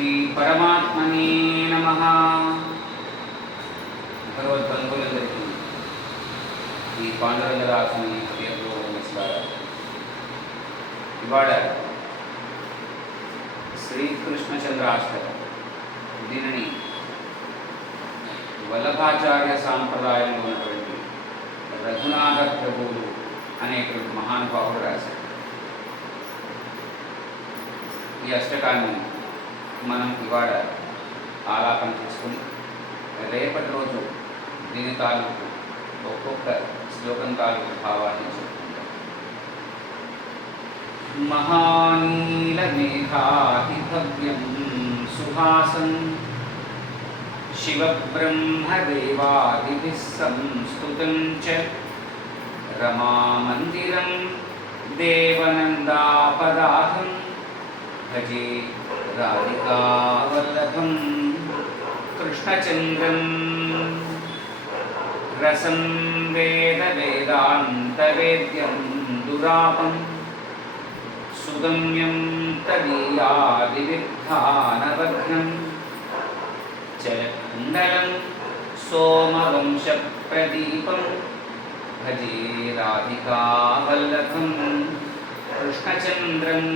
శ్రీ పరమాత్మనే నమః. భగవద్బంధువులందరికీ ఈ పాండురంగదాసుని హృదయంలో నమస్కారం. ఇవాళ శ్రీకృష్ణచంద్రాష్టకం. దీనిని వల్లభాచార్య సాంప్రదాయంలో ఉన్నటువంటి రఘునాథ ప్రభువులు అనేటువంటి మహానుభావుడు రాశారు. ఈ అష్టకాన్ని మనం ఇవాళ ఆలాపన చేసుకుని రేపటి రోజు దీని తాలూకు ఒక్కొక్క శ్లోకం తాలూకు భావాన్ని చెప్పుకుంటాం. మహానీలమేఘాతిభవ్యం సుహాసం శివబ్రహ్మదేవాదిభిः సంస్తుతం చ రమామందిరం దేవనందాపదాహం భజే రాధికావల్లభం కృష్ణచంద్రం. రసం వేద వేదాంతవేద్యం దురాపం సుగమ్యం తదీయాదివిద్ధానవఘ్నం చలకుండలం సోమవంశప్రదీపం భజే రాధికావల్లభం కృష్ణచంద్రం.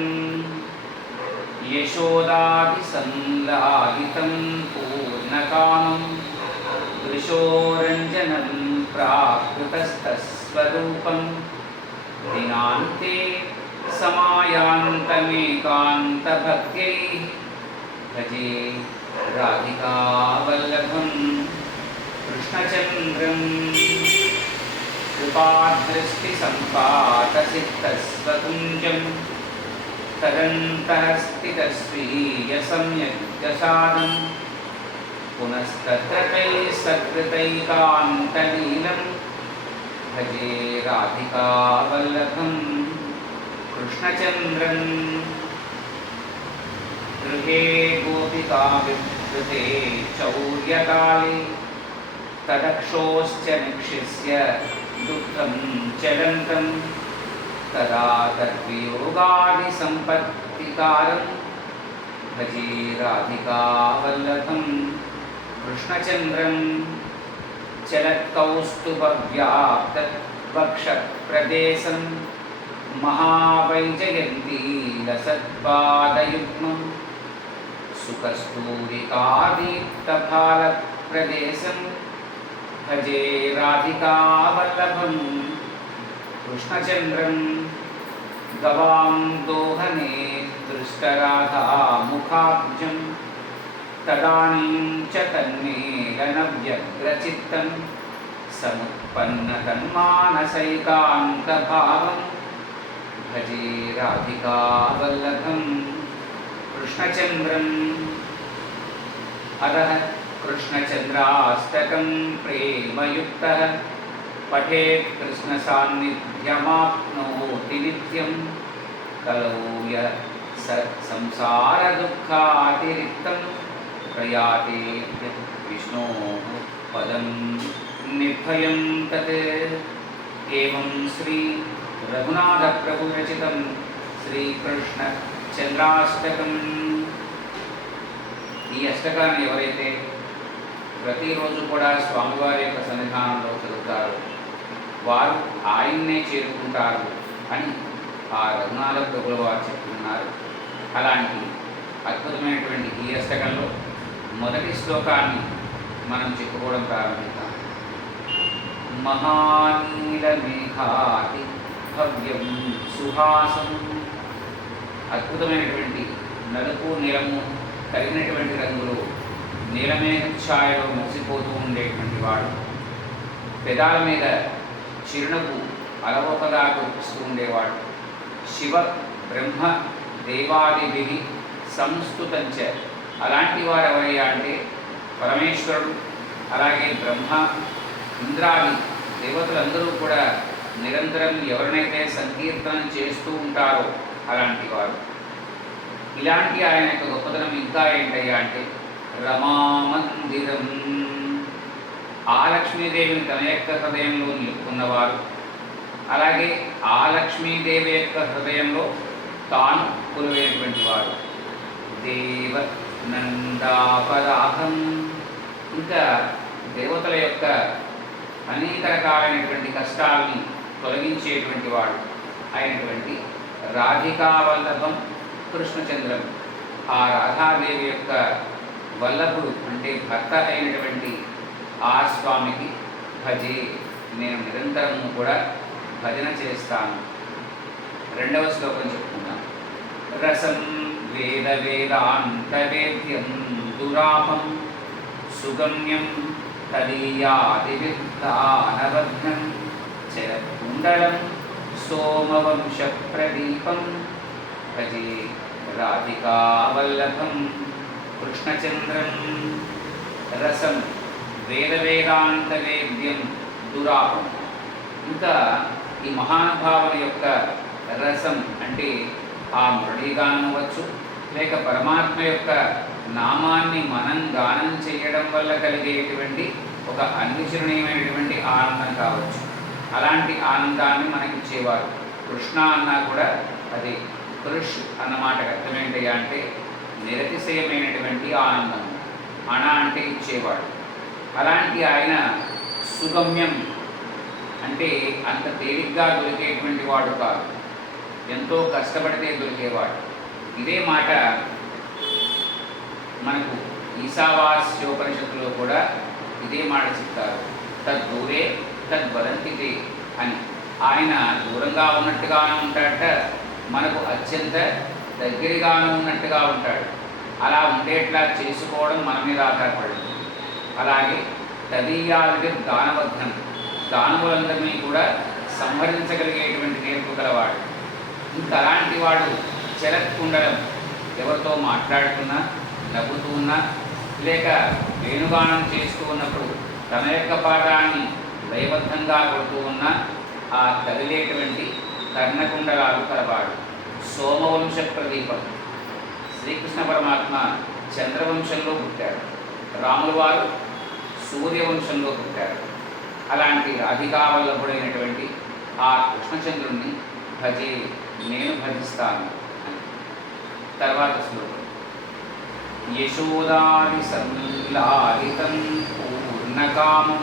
యశోదాదిసంలాలితం పూర్ణకామం దృశోరంజనం ప్రాకృతస్తస్వరూపం దినాంతే సమాయాంతమేకాంతభక్త్యై భజే రాధికావల్లభం కృష్ణచంద్రం. కృపాదృష్టిసంపాతసిద్ధస్వకుంజం తదంతః స్థితస్వీయసంయగ్యసాదం పునస్తత్ర సత్కృతైకాంతలీలం భజే రాధికావల్లభం కృష్ణచంద్రం. గృహే గోపికా వివృతే చౌర్యకాలే తదక్షోశ్చ నిక్షిస్య దుఃఖం చలంతం తదా తద్వియోగాదిసంపత్తికారం భజే రాధికావల్లభం కృష్ణచంద్రం. చలత్కౌస్తుభవ్యాప్తవక్షప్రదేశం మహావైజయంతీలసత్పాదయుగ్మం సుకస్తూరికాదీప్తఫాలప్రదేశం భజే రాధికావల్లభం కృష్ణచంద్రం. గవాం దోహనే దృష్టరాధాముఖాబ్జం తదానీం చ తన్మేలనవ్యగ్రచిత్తం సముత్పన్నతన్మానసైకాంతభావం భజే రాధికావల్లభం కృష్ణచంద్రం. అదః కృష్ణచంద్రాష్టకం ప్రేమయుక్తః పఠేత్ కృష్ణసాన్నిధ్యమాప్నోతి నిత్యం కలౌ యః సంసారదుఃఖాతిరిక్తం ప్రయాతే విష్ణోః పదం నిర్భయం తత్. ఏవం శ్రీ రఘునాథ ప్రభు రచితం శ్రీకృష్ణ చంద్రాష్టకం. ఈ అష్టకాన్ని ఎవరైతే ప్రతిరోజు కూడా స్వామివారి యొక్క సన్నిధానంలో చదువుతారో వారు ఆయన్నే చేరుకుంటారు అని ఆ రఘునాథ ప్రభుల వారు చెప్తున్నారు. అలాంటి అద్భుతమైనటువంటి ఈ అష్టకంలో మొదటి శ్లోకాన్ని మనం చెప్పుకోవడం ప్రారంభిద్దాం. మహానీలమేఘాతి భవ్యం సుహాసం. అద్భుతమైనటువంటి నలుపు నీలము కలిగినటువంటి రంగులు నీలమేఘ ఛాయలో ముగిసిపోతూ ఉండేటువంటి వాడు. పెదాల మీద చిరునవ్వు అలవోకగా కురిపిస్తూ ఉండేవాడు. శివ బ్రహ్మ దేవాదిభిః సంస్తుతంచ. అలాంటి వారు ఎవరయ్యా అంటే పరమేశ్వరుడు, అలాగే బ్రహ్మ, ఇంద్రాది దేవతలందరూ కూడా నిరంతరం ఎవరినైతే సంకీర్తన చేస్తూ ఉంటారో అలాంటి వారు. ఇలాంటి ఆయన యొక్క గొప్పతనం ఇంకా ఏంటయ్యా అంటే రమామందిరం. ఆ లక్ష్మీదేవిని తన యొక్క హృదయంలో నిలుపుకున్నవారు, అలాగే ఆ లక్ష్మీదేవి యొక్క హృదయంలో తాను కొలువైనటువంటి వాడు. దేవ నందాపరాహం. ఇంకా దేవతల యొక్క అనేక రకాలైనటువంటి కష్టాలని తొలగించేటువంటి వాడు అయినటువంటి రాధికావల్లభం కృష్ణచంద్రం. ఆ రాధాదేవి యొక్క వల్లభుడు అంటే భర్త అయినటువంటి ఆ స్వామికి భజే, నేను నిరంతరము కూడా భజన చేస్తాను. రెండవ శ్లోకం చెప్పుకుందాం. రసం వేద వేదాంతవేద్యం దురాపం సుగమ్యం తదీయాదివిద్ధానవఘ్నం చరకుండలం సోమవంశ ప్రదీపం భజే రాధికావల్లభం కృష్ణచంద్రం. రసం వేదాంతవేద్యం దురాపం. ఇంకా ఈ మహానుభావుని యొక్క రసం అంటే ఆ మురళీగానం అవ్వచ్చు, లేక పరమాత్మ యొక్క నామాన్ని మనం గానం చేయడం వల్ల కలిగేటువంటి ఒక అన్విచరణీయమైనటువంటి ఆనందం కావచ్చు. అలాంటి ఆనందాన్ని మనకిచ్చేవారు. కృష్ణ అన్నా కూడా అది కృష్ అన్నమాటకు అర్థం ఏంటయ్యా అంటే నిరతిశయమైనటువంటి ఆనందం. అణ అంటే ఇచ్చేవాడు. అలాంటి ఆయన సుగమ్యం అంటే అంత తేలిగ్గా దొరికేటువంటి వాడు కాదు, ఎంతో కష్టపడితే దొరికేవాడు. ఇదే మాట మనకు ఈశావాస్యోపనిషత్తులో కూడా ఇదే మాట చెప్తారు. తద్దూరే తద్వదంతితే అని. ఆయన దూరంగా ఉన్నట్టుగానే ఉంటాడట, మనకు అత్యంత దగ్గరగానే ఉన్నట్టుగా ఉంటాడు. అలా ఉండేట్లా చేసుకోవడం మన మీద ఆధారపడింది. అలాగే తదీయాది దానవఘ్నం, దానవులందరినీ కూడా సంహరించగలిగేటువంటి నేర్పు గలవాడు. ఇంకా అలాంటి వాడు చరత్కుండలం, ఎవరితో మాట్లాడుతున్నా నవ్వుతూ ఉన్నా లేక వేణుగానం చేస్తూ ఉన్నప్పుడు తన యొక్క పాఠాన్ని లయబద్ధంగా కొడుతూ ఉన్న ఆ తగిలేటువంటి కర్ణకుండలాలు కలవాడు. సోమవంశ ప్రదీపం. శ్రీకృష్ణ పరమాత్మ చంద్రవంశంలో పుట్టాడు, రాముల వారు సూర్యవంశంలో పుట్టారు. అలాంటి రాధికావల్లభుడైనటువంటి ఆ కృష్ణచంద్రుణ్ణి భజే, నేను భజిస్తాను అని. తర్వాత శ్లోకం. యశోదాది సంలాలితం పూర్ణకామం.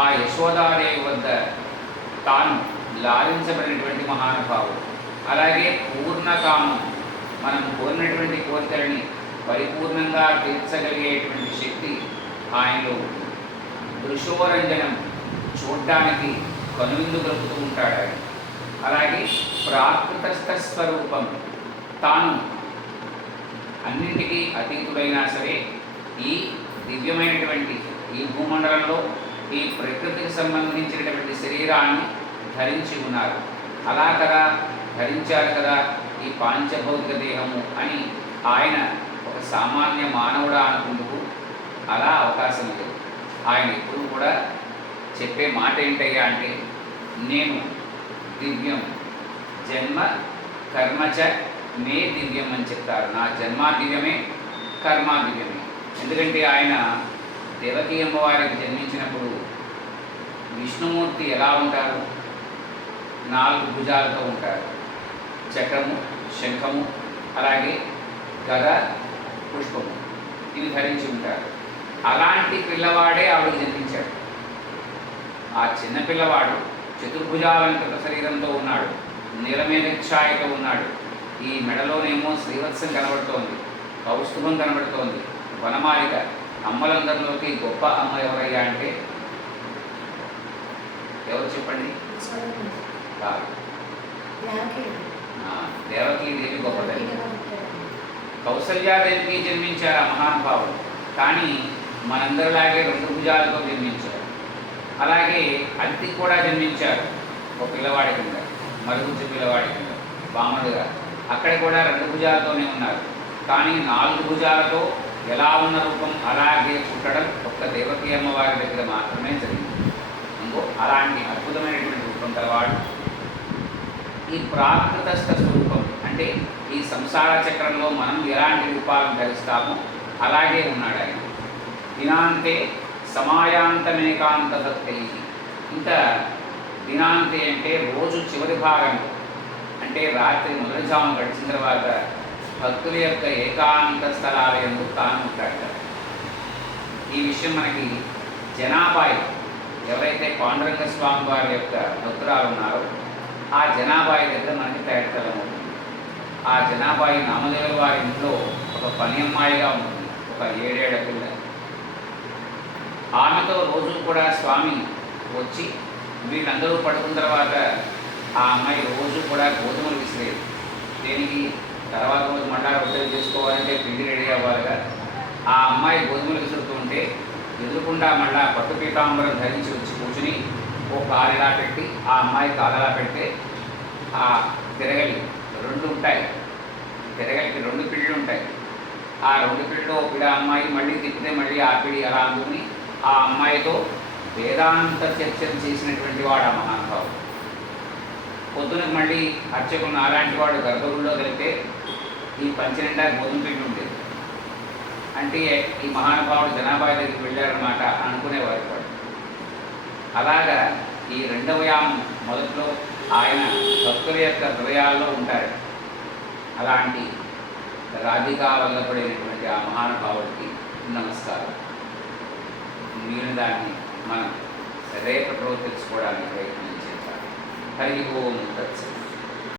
ఆ యశోదాదేవి వద్ద తాను లాలించబడినటువంటి మహానుభావుడు. అలాగే పూర్ణకామం, మనం కోరినటువంటి కోరికలని పరిపూర్ణంగా తీర్చగలిగేటువంటి శక్తి ఆయనలో ఉంది. దృశోరంజనం, చూడ్డానికి కనువిందు గలుపుతూ ఉంటాడు ఆయన. అలాగే ప్రాకృతస్థ స్వరూపం, తాను అన్నింటికీ అతీతుడైనా సరే ఈ దివ్యమైనటువంటి ఈ భూమండలంలో ఈ ప్రకృతికి సంబంధించినటువంటి శరీరాన్ని ధరించి ఉన్నారు. అలా కదా ధరించారు కదా ఈ పాంచభౌతిక దేహము అని ఆయన ఒక సామాన్య మానవుడా అనుకుందుకు అలా అవకాశం లేదు. ఆయన ఎప్పుడు కూడా చెప్పే మాట ఏంటయ్యా అంటే, నేను దివ్యం, జన్మ కర్మచ మే దివ్యం అని చెప్తారు. నా జన్మ దివ్యమే, కర్మ దివ్యమే. ఎందుకంటే ఆయన దేవకీ అమ్మవారికి జన్మించినప్పుడు విష్ణుమూర్తి ఎలా ఉంటారు? 4 భుజాలతో ఉంటారు. చక్రము, శంఖము, అలాగే గద, పుష్పము ఇవి ధరించి ఉంటారు. అలాంటి పిల్లవాడే ఆవిడకి జన్మించాడు. ఆ చిన్న పిల్లవాడు చతుర్భుజాలంకృత శరీరంతో ఉన్నాడు, నీలమేఘ ఛాయతో ఉన్నాడు. ఈ మెడలోనేమో శ్రీవత్సం కనబడుతోంది, కౌస్తుభం కనబడుతోంది, వనమాలిక. అమ్మలందరిలోకి గొప్ప అమ్మ ఎవరయ్యా అంటే ఎవరు చెప్పండి? దేవకీదేవి గొప్పదని. కౌసల్యాదేవికి జన్మించారు ఆ మహానుభావుడు. కానీ మనందరిలాగే 2 భుజాలతో జన్మించారు. అలాగే అతిథి కూడా జన్మించారు, ఒక పిల్లవాడి కింద, మరుగుజ్జు పిల్లవాడి కింద బామడుగా. అక్కడ కూడా 2 భుజాలతోనే ఉన్నారు. కానీ 4 భుజాలతో ఎలా ఉన్న రూపం అలాగే పుట్టడం ఒక్క దేవకీ అమ్మవారి దగ్గర మాత్రమే జరిగింది. ఇంకో అలాంటి అద్భుతమైనటువంటి రూపం కలవాడు. ఈ ప్రాకృతస్థ స్వరూపం అంటే ఈ సంసార చక్రంలో మనం ఎలాంటి రూపాలను ధరిస్తామో అలాగే ఉన్నాడు ఆయన. దినాంతే సమాయాంతమేకాంత దత్తై. ఇంత దినాంతే అంటే రోజు చివరి భాగం, అంటే రాత్రి మొదటి జాము గడిచిన తర్వాత భక్తుల యొక్క ఏకాంత స్థలాలయందు తాను ఉంటాడట. ఈ విషయం మనకి జనాబాయి, ఎవరైతే పాండురంగ స్వామి వారి యొక్క భక్తురాలు ఉన్నారో ఆ జనాబాయి దగ్గర మనకి తేటతలమవుతుంది. ఆ జనాబాయి నామదేవుల వారి ఇంట్లో ఒక పని అమ్మాయిగా ఉంటుంది, ఒక 7 ఏళ్ల పిల్ల. ఆమెతో రోజు కూడా స్వామి వచ్చి వీళ్ళందరూ పడుకున్న తర్వాత ఆ అమ్మాయి రోజు కూడా గోధుమలు విసిరేది. దేనికి? తర్వాత రోజు మళ్ళా రొట్టెలు చేసుకోవాలంటే పిండి రెడీ అవ్వాలిగా. ఆ అమ్మాయి గోధుమలు విసురుతూ ఉంటే ఎదురుకుండా మళ్ళా పట్టు పీతాంబరం ధరించి వచ్చి కూర్చుని ఓ కాలు ఇలా పెట్టి ఆ అమ్మాయి కాలలా పెడితే ఆ తిరగలి 2 ఉంటాయి, తిరగలికి 2 పిళ్ళు ఉంటాయి. ఆ 2 పిళ్ళు ఒక పిడ అమ్మాయి మళ్ళీ తిప్పితే మళ్ళీ ఆ పిడి అలా అందుకుని ఆ అమ్మాయితో వేదాంత చర్చలు చేసినటువంటి వాడు ఆ మహానుభావుడు. పొద్దున మళ్ళీ అర్చకులు అలాంటి వాడు గర్భగుడిలో వెళ్తే ఈ పంచనిండా గోధుమ పిండి ఉండేది. అంటే ఈ మహానుభావుడు జనాభా దగ్గరికి వెళ్ళారన్నమాట అనుకునేవారు వాడు. అలాగా ఈ 2వ యామం మొదట్లో ఆయన భక్తుల యొక్క హృదయాల్లో ఉంటారు. అలాంటి రాధికా వల్లపడినటువంటి ఆ మహానుభావుడికి నమస్కారం. మిగిలిన దాన్ని మనం రేపటి రోజు తెలుసుకోవడానికి ప్రయత్నం చేద్దాం. హరి ఓం తత్సత్.